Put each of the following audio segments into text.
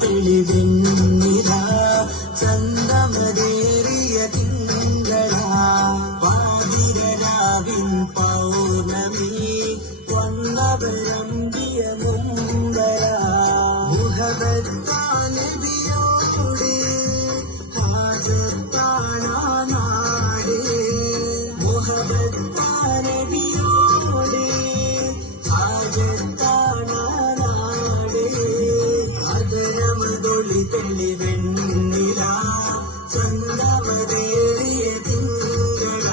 തെളിവെണ്ണില ചന്തമതേറിയ തിങ്കള പാതിരരാവിൻ പൗർണമി വന്നവരമ്പിയ മുമ്പര മുഹബത്താനബിയോട് ഹാജത്താനാ നാട് മുഹബത്താനബിയോട് ഹാജത്താനാ നാട് അതിരമതൊളി തെളിവെണ്ണില ചന്തമതേറിയ തിങ്കള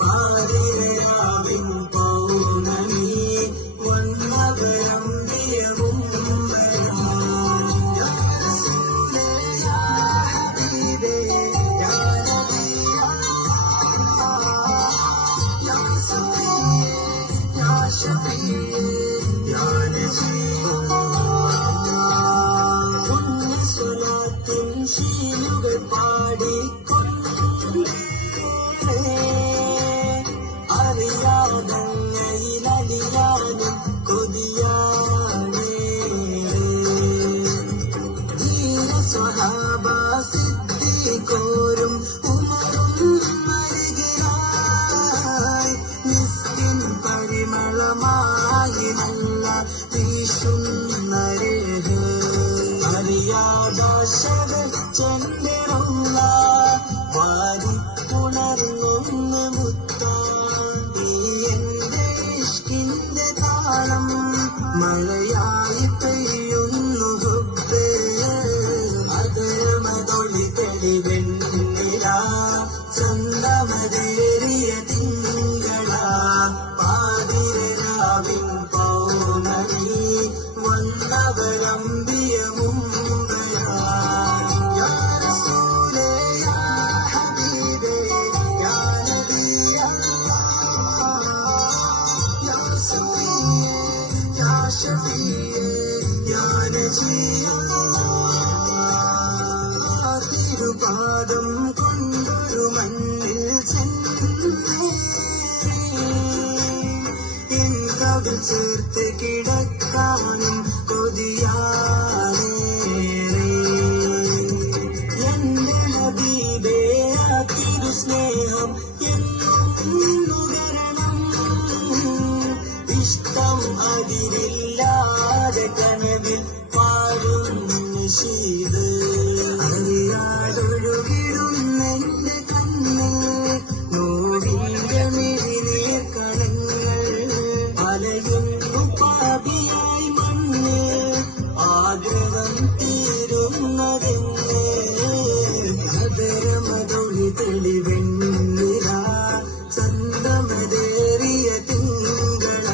പാതിരരാവിൻ പൗർണമി വന്നവരമ്പിയ മുമ്പര ശീലുകൾ പാടിക്കൊണ്ടേ അറിയാതങ്ങയിലലിയാനും കൊതിയാണേ ധീര സ്വഹാബ സിദ്ദീഖോരും ഉമറും അരികിലായി മിസ്കിൻ പരിമളമായി നല്ല വീശുന്നരേ അറിയാദാശകൾ ചന്ദ്രമുള്ള വാരിപ്പുണർന്നൊന്ന് മുത്താൻ നീ എന്റെ ഇഷ്കിന്റെ താളം മഴയായി പെയ്യുന്നു ഹുബ്ബേ അതിരമതൊളി തെളിവെണ്ണില ചന്തമതേറിയ തിങ്കള പാതിരരാവിൻ പൗർണമി വന്നവരമ്പിയ മുമ്പര യാ റസൂലേ യാ ഹബീബേ യാ നബി അല്ലാഹ് യാ സഫിയേ യാ ഷഫിയേ യാ നജീ അല്ലാഹ് തിരുപാദം കൊണ്ടൊരു മണ്ണിൽ ചെന്നേ എൻ കവിൾ ചേർത്ത് കിടക്കാനും കൊതിയാണേറെ എന്റെ ഹബീബേ ആ തിരുസ്നേഹം എന്നും നുകരണം ഇഷ്ടം അതിരില്ലാതെ കനവിൽ പാടും നിശീത് അറിയാതൊഴുകിടുന്നെന്റെ കണ്ണിൽ നോവിന്റെ മിഴിനീർ കണങ്ങൾ അലയുന്നു പാപിയായി മണ്ണ് ആഗ്രഹം തീരുന്നതെന്ന് അതിരമതൊളി തെളിവെണ്ണില ചന്തമതേറിയ തിങ്കള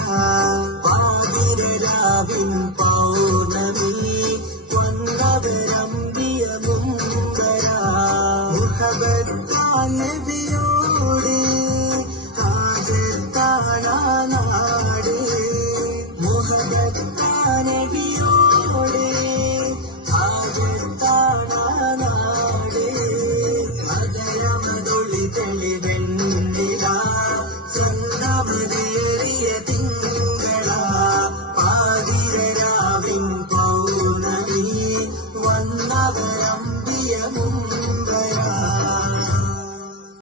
പാതിരരാവിൻ പൗർണമി വന്നവരമ്പിയ മുമ്പര മുഹബത്താനബിയോട്